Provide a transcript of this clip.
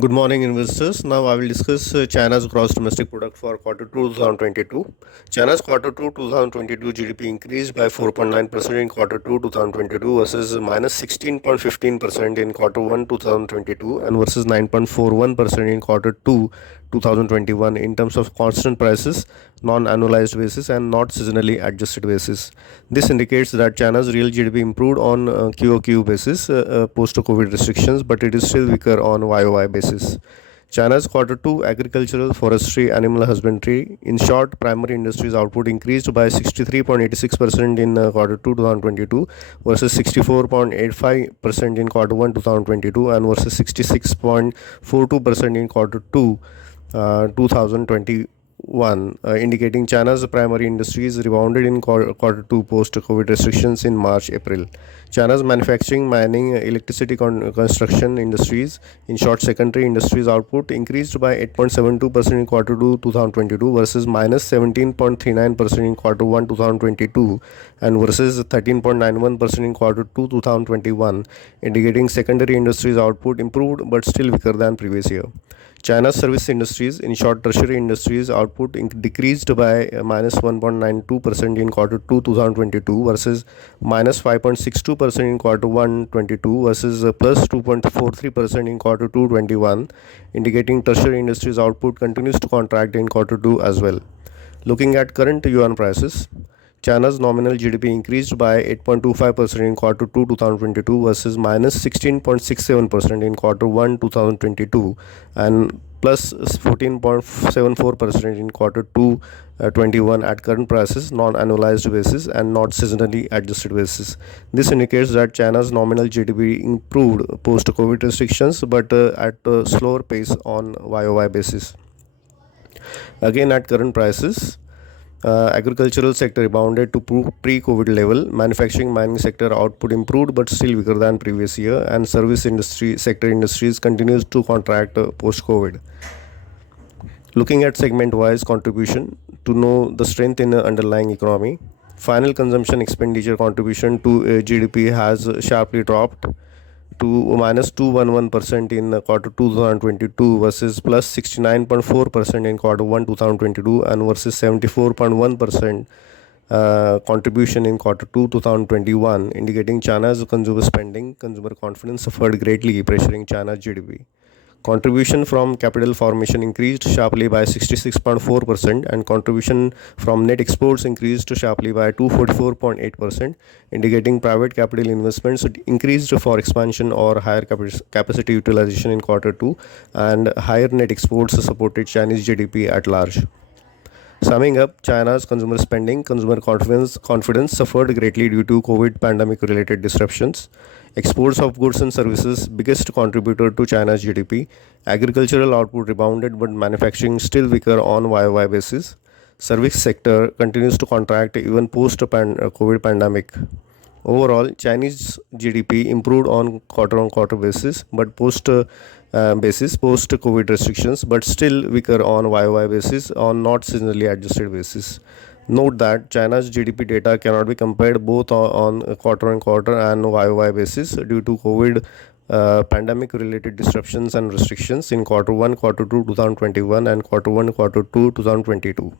Good morning, investors. Now I will discuss China's gross domestic product for Q2 2022. China's Q2 2022 GDP increased by 4.9% in Q2 2022 versus minus 16.15% in Q1 2022 and versus 9.41% in Q2 2021 in terms of constant prices, non-annualized basis and not seasonally adjusted basis. This indicates that China's real GDP improved on QoQ basis post-COVID restrictions, but it is still weaker on YoY basis. China's Q2 agricultural, forestry, animal husbandry, in short, primary industries output increased by 63.86% in Q2 2022 versus 64.85% in Q1 2022 and versus 66.42% in Q2 2021, indicating China's primary industries rebounded in Q2 post-COVID restrictions in March-April. China's manufacturing, mining, electricity construction industries, in short secondary industries output increased by 8.72% in Q2 2022 versus minus 17.39% in Q1 2022 and versus 13.91% in Q2 2021, indicating secondary industries output improved but still weaker than previous year. China's service industries, in short tertiary industries output decreased by minus 1.92% in Q2 2022 versus minus 5.62% in Q1 22 versus plus 2.43% in Q2 21, indicating tertiary industries output continues to contract in Q2 as well. Looking at current yuan prices, China's nominal GDP increased by 8.25% in Q2 2022 versus minus 16.67% in Q1 2022 and plus 14.74% in Q2 21 at current prices, non-annualized basis and not seasonally adjusted basis. This indicates that China's nominal GDP improved post-COVID restrictions but at a slower pace on YoY basis. Again, at current prices, agricultural sector rebounded to pre-COVID level. Manufacturing mining sector output improved but still weaker than previous year, and service industry sector industries continues to contract post-COVID. Looking at segment-wise contribution to know the strength in the underlying economy, final consumption expenditure contribution to GDP has sharply dropped to minus 211% in Q2 2022 versus plus 69.4% in Q1 2022 and versus 74.1% contribution in Q2 2021, indicating China's consumer spending, consumer confidence suffered greatly, pressuring China's GDP. Contribution from capital formation increased sharply by 66.4% and contribution from net exports increased sharply by 244.8%, indicating private capital investments increased for expansion or higher capacity utilization in Q2 and higher net exports supported Chinese GDP at large. Summing up, China's consumer spending, consumer confidence suffered greatly due to COVID pandemic-related disruptions. Exports of goods and services, biggest contributor to China's GDP. Agricultural output rebounded, but manufacturing still weaker on YoY basis. Service sector continues to contract even post-COVID pandemic. Overall, Chinese GDP improved on quarter-on-quarter basis, but post-COVID restrictions, but still weaker on YoY basis on not seasonally adjusted basis. Note that China's GDP data cannot be compared both on quarter-on-quarter and YoY basis due to COVID pandemic-related disruptions and restrictions in Q1, Q2 2021 and Q1, Q2 2022.